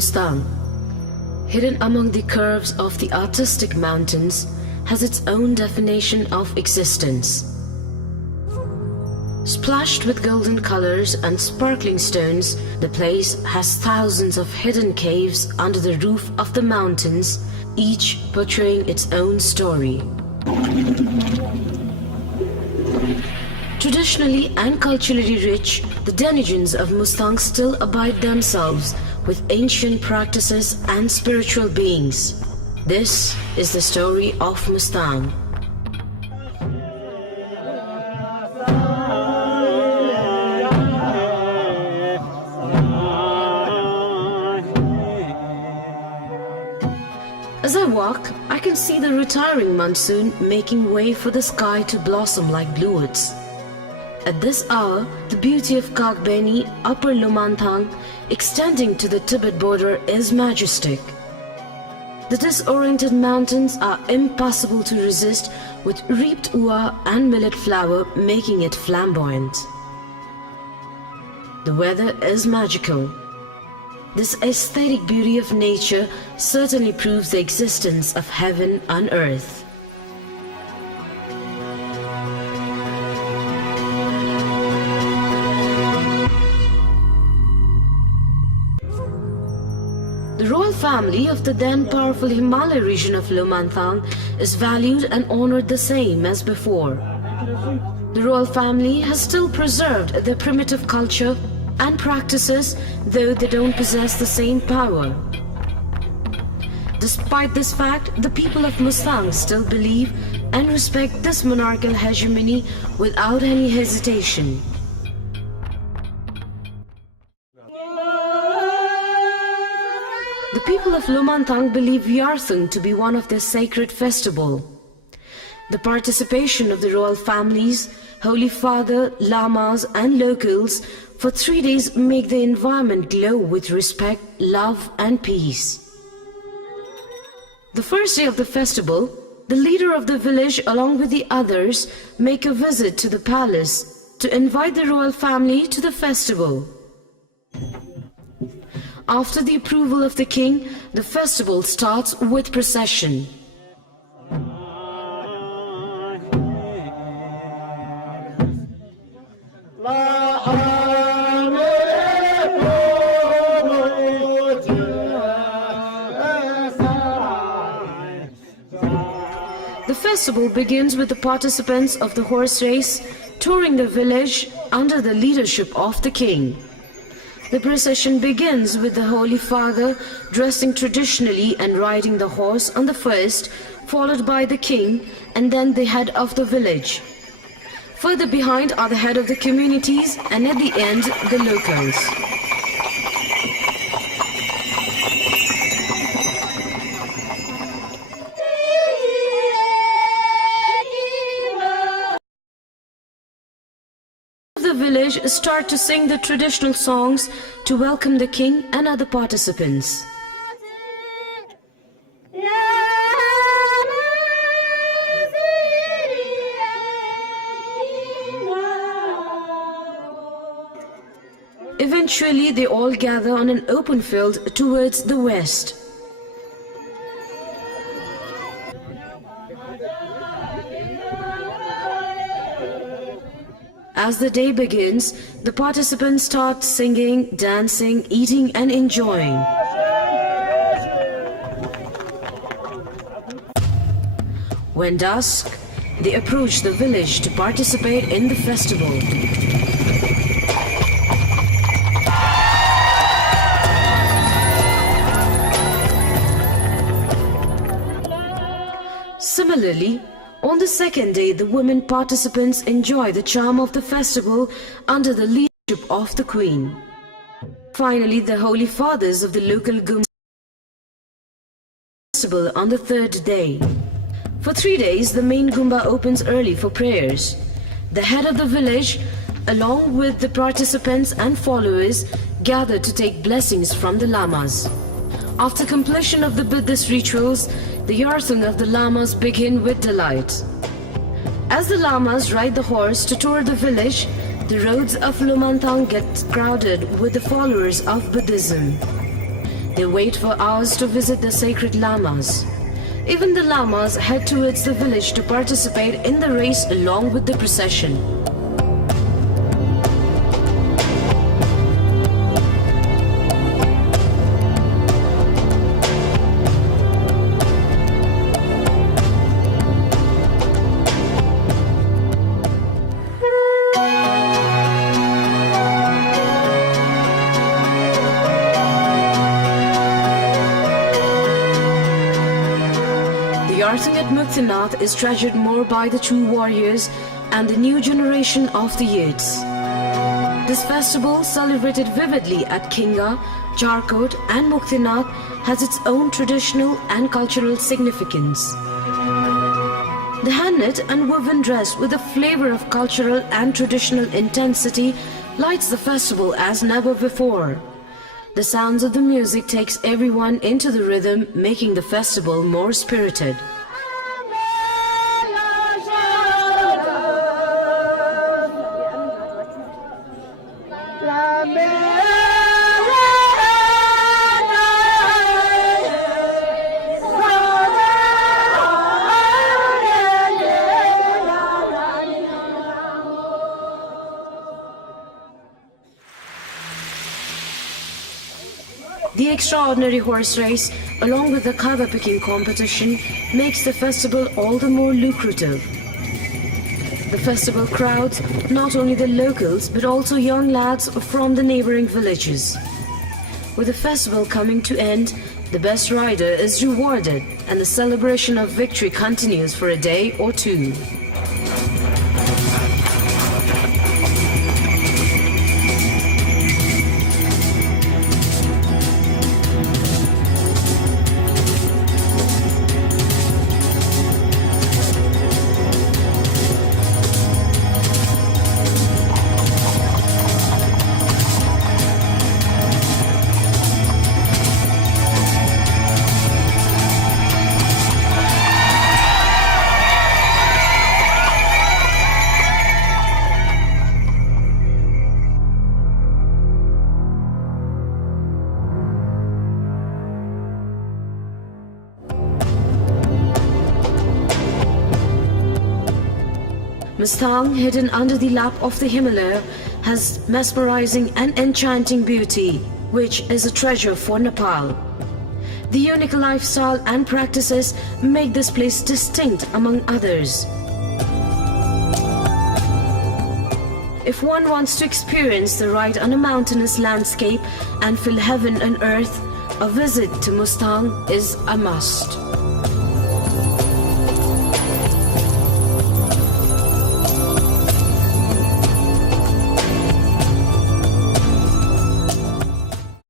Mustang, hidden among the curves of the artistic mountains, has its own definition of existence. Splashed with golden colors and sparkling stones, the place has thousands of hidden caves under the roof of the mountains, each portraying its own story. Traditionally and culturally rich, the denizens of Mustang still abide themselves with ancient practices and spiritual beings. This is the story of Mustang. As I walk, I can see the retiring monsoon making way for the sky to blossom like bluets. At this hour, the beauty of Kagbeni, Upper Lumanthang, extending to the Tibet border is majestic. The disoriented mountains are impossible to resist, with reaped ua and millet flour making it flamboyant. The weather is magical. This aesthetic beauty of nature certainly proves the existence of heaven on earth. The royal family of the then powerful Himalaya region of Lumanthang is valued and honored the same as before. The royal family has still preserved their primitive culture and practices, though they don't possess the same power. Despite this fact, the people of Mustang still believe and respect this monarchical hegemony without any hesitation. The people of Lumanthang believe Yartung to be one of their sacred festival. The participation of the royal families, Holy Father, lamas and locals for 3 days make the environment glow with respect, love and peace. The first day of the festival, the leader of the village along with the others make a visit to the palace to invite the royal family to the festival. After the approval of the king, the festival starts with procession. The festival begins with the participants of the horse race touring the village under the leadership of the king. The procession begins with the Holy Father dressing traditionally and riding the horse on the first, followed by the king and then the head of the village. Further behind are the head of the communities and at the end the locals. The village start to sing the traditional songs to welcome the king and other participants. Eventually, they all gather on an open field towards the west. As the day begins, the participants start singing, dancing, eating and enjoying. When dusk, they approach the village to participate in the festival. Similarly, on the second day, the women participants enjoy the charm of the festival under the leadership of the Queen. Finally, the Holy Fathers of the local Gumba festival on the third day. For 3 days, the main Gumba opens early for prayers. The head of the village, along with the participants and followers, gather to take blessings from the lamas. After completion of the Buddhist rituals, the Yartung of the lamas begin with delight. As the lamas ride the horse to tour the village, the roads of Lumanthang get crowded with the followers of Buddhism. They wait for hours to visit the sacred lamas. Even the lamas head towards the village to participate in the race along with the procession. Yartung at Muktinath is treasured more by the true warriors and the new generation of the youths. This festival, celebrated vividly at Kinga, Charkot and Muktinath, has its own traditional and cultural significance. The hand-knit and woven dress with a flavor of cultural and traditional intensity lights the festival as never before. The sounds of the music takes everyone into the rhythm, making the festival more spirited. The extraordinary horse race, along with the khada picking competition, makes the festival all the more lucrative. The festival crowds not only the locals but also young lads from the neighboring villages. With the festival coming to end, the best rider is rewarded and the celebration of victory continues for a day or two. Mustang, hidden under the lap of the Himalaya, has mesmerizing and enchanting beauty, which is a treasure for Nepal. The unique lifestyle and practices make this place distinct among others. If one wants to experience the ride on a mountainous landscape and feel heaven on earth, a visit to Mustang is a must.